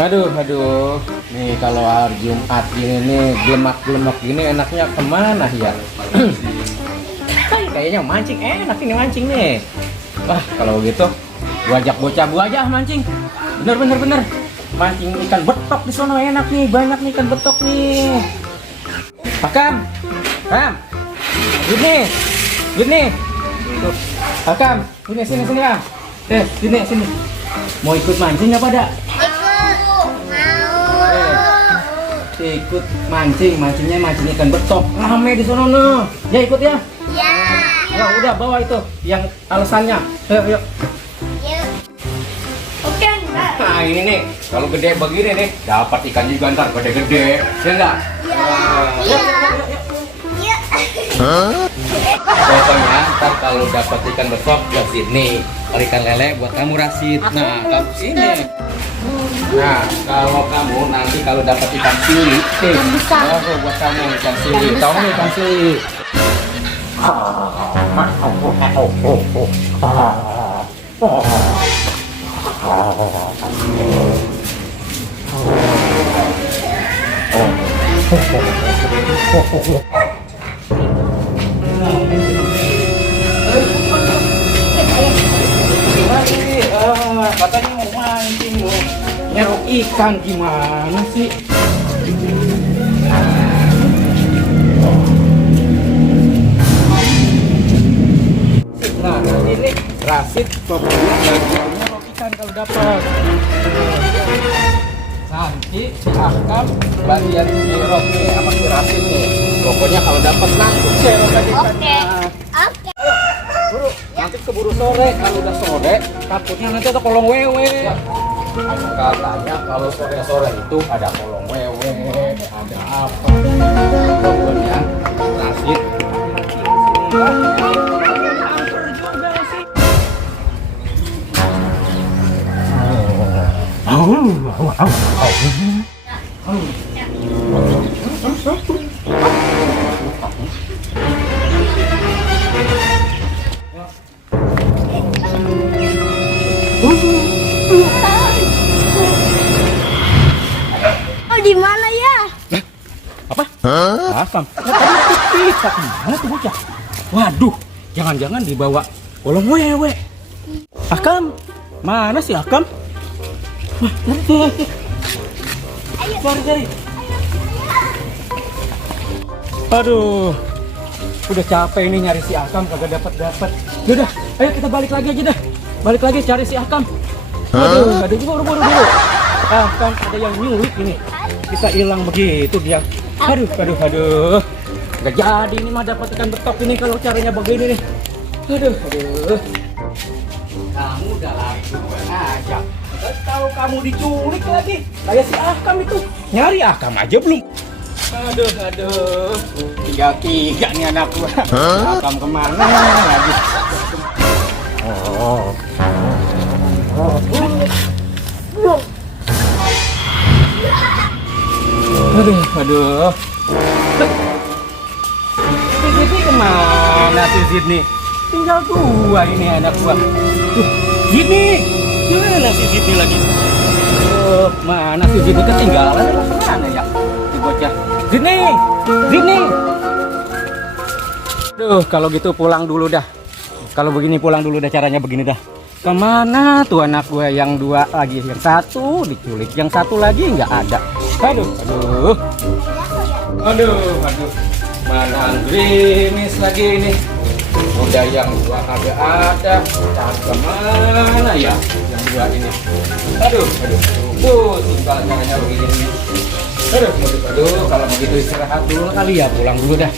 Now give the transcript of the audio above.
Aduh, aduh. Nih kalau hari Jumat gini nih, gelemak-gelemak gini enaknya kemana ya? Kayaknya mancing enak ini mancing nih. Wah, kalau gitu gua ajak bocah gua aja mancing. Bener. Mancing ikan betok di sono enak nih, banyak nih ikan betok nih. Akam. Gini. Tuh. Akam, sini Am. Sini. Mau ikut mancing apa dak? Ikut mancingnya mancing ikan betok rame di sono no. Ya ikut ya. Ya. Ya udah bawa itu yang alasannya. Yuk. Oke, enggak. Nah ini nih kalau gede begini nih dapat ikan juga ntar gede-gede ya enggak? Iya. Pokoknya ntar kalau dapat ikan betok ke sini, ikan lele buat kamu Rasid. Nah kamu sini. Nah, kalau kamu nanti kalau dapat ikan sili, buat kamu ikan sili. Tahu nih ikan sili. Katanya mau mancing loh. Nyerok ikan gimana sih? Nah, ini Rasid pokoknya nyerok ikan kalau dapat. Nanti si Akam bagian nyerok nih sama si Rasid nih. Pokoknya kalau dapat langsung nyerok tadi ikannya. Oke. Buru, nanti keburu sore. Kalau udah sore, takutnya nanti ada kolong wewe. Katanya kalau sore-sore itu ada kolong wewe, ada apa? Pokoknya Rasid. Di mana ya? Apa? Akam. Mana tuh bocah? Waduh, jangan-jangan dibawa kolong wewe. Akam, mana sih Akam? Cari. Aduh, udah capek ini nyari si Akam kagak dapat. Yaudah, ayo kita balik lagi aja dah. Balik lagi cari si Akam. Aduh, buru. Akam ada yang nyulik ini. Bisa hilang begitu dia. Aduh. Gak jadi ini mah dapat ikan betok ini kalau caranya begini nih. Aduh. Kamu udah langsung aja. Gak tahu kamu diculik lagi. Kayak si Akam itu. Nyari Akam aja belum. Aduh. Tiga nih anak gua. Akam kemana lagi? Aduh. Si kemana si Zidni? Tinggal dua ini anak gua. Zidni, gimana si Zidni lagi? Mana si Zidni ketinggalan? Kemana ya? Si bocah. Zidni. Duh, kalau gitu pulang dulu dah. Kalau begini pulang dulu dah, caranya begini dah. Kemana tuh anak gue yang dua lagi? Yang satu diculik, yang satu lagi nggak ada. Aduh. Mana Andrimis lagi ini? Udah yang dua kagak ada. Cari kemana ya? Yang dua ini. Aduh. Tinggal caranya begini. Aduh. Kalau begitu istirahat dulu kali ya, pulang dulu dah.